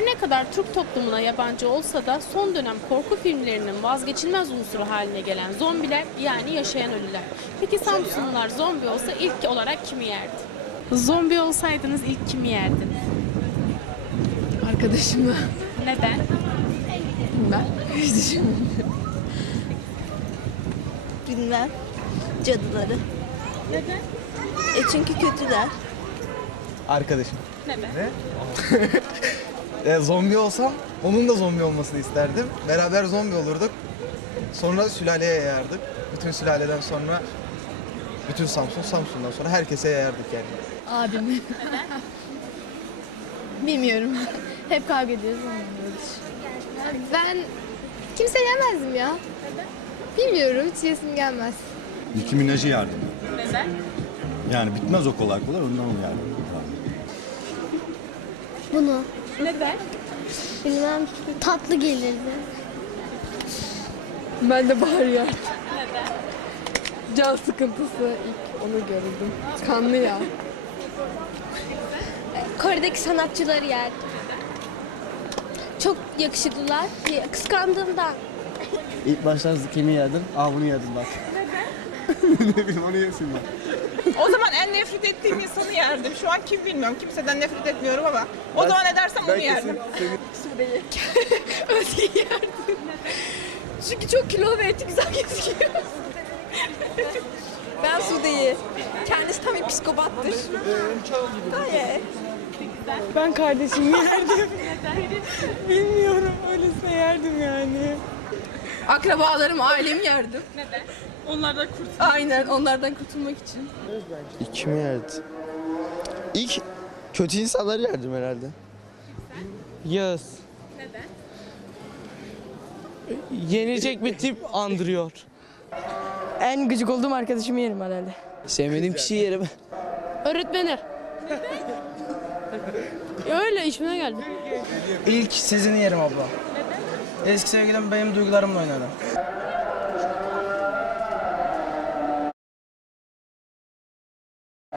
Her ne kadar Türk toplumuna yabancı olsa da son dönem korku filmlerinin vazgeçilmez unsuru haline gelen zombiler yani yaşayan ölüler. Peki Samsunlular zombi olsa ilk olarak kimi yerdi? Zombi olsaydınız ilk kimi yerdiniz? Arkadaşımı. Neden? Ben. Hiç düşünmedim. Bilmem. Cadıları. Neden? E çünkü kötüler. Arkadaşım. Neden? E, zombi olsam onun da zombi olmasını isterdim. Beraber zombi olurduk. Sonra sülaleye yayardık. Bütün sülaleden sonra bütün Samsun, Samsun'dan sonra herkese yayardık yani. Abim. Bilmiyorum. Hep kavga ediyoruz anlamıyoruz. Ben kimse yemezdim ya. Bilmiyorum hiç yesim gelmez. Nicki Minaj'ı yardım. Neden? Yani bitmez o kolay kolay ondan onu yardım. Bunu Neden? bilmem tatlı gelirdi. Ben de bahar yerdim. Can sıkıntısı ilk onu görürdüm. Kanlı ya. Kore'deki sanatçıları yerdim. Çok yakışıklılar. Kıskandığımdan. İlk başta kimi yerdin? Aa bunu yerdim bak. ne bileyim onu yesin bak. O zaman en nefret ettiğim insanı yerdim. Şu an kim bilmiyorum. Kimseden nefret etmiyorum ama o zaman edersem onu yerdim. Özge'yi yerdim. Çünkü çok kilo ve eti güzel gözüküyor. ben Sude'yi. Kendisi tam bir psikopattır. Hayır. Ben kardeşimi yerdim. Bilmiyorum. Öylesine yerdim. Akrabalarım, ailemi yerdim. Neden? Onlardan kurtulmak Aynen, onlardan kurtulmak için. İlk kimi yerdi? İlk kötü insanları yerdim herhalde. Yağız. Neden? Yenilecek bir tip andırıyor. En gıcık olduğum arkadaşımı yerim herhalde. Sevmediğim kişiyi yerim. Öğretmeni. Öyle işime geldi. İlk sizini yerim abla. Eski sevgilim benim duygularımla oynadı.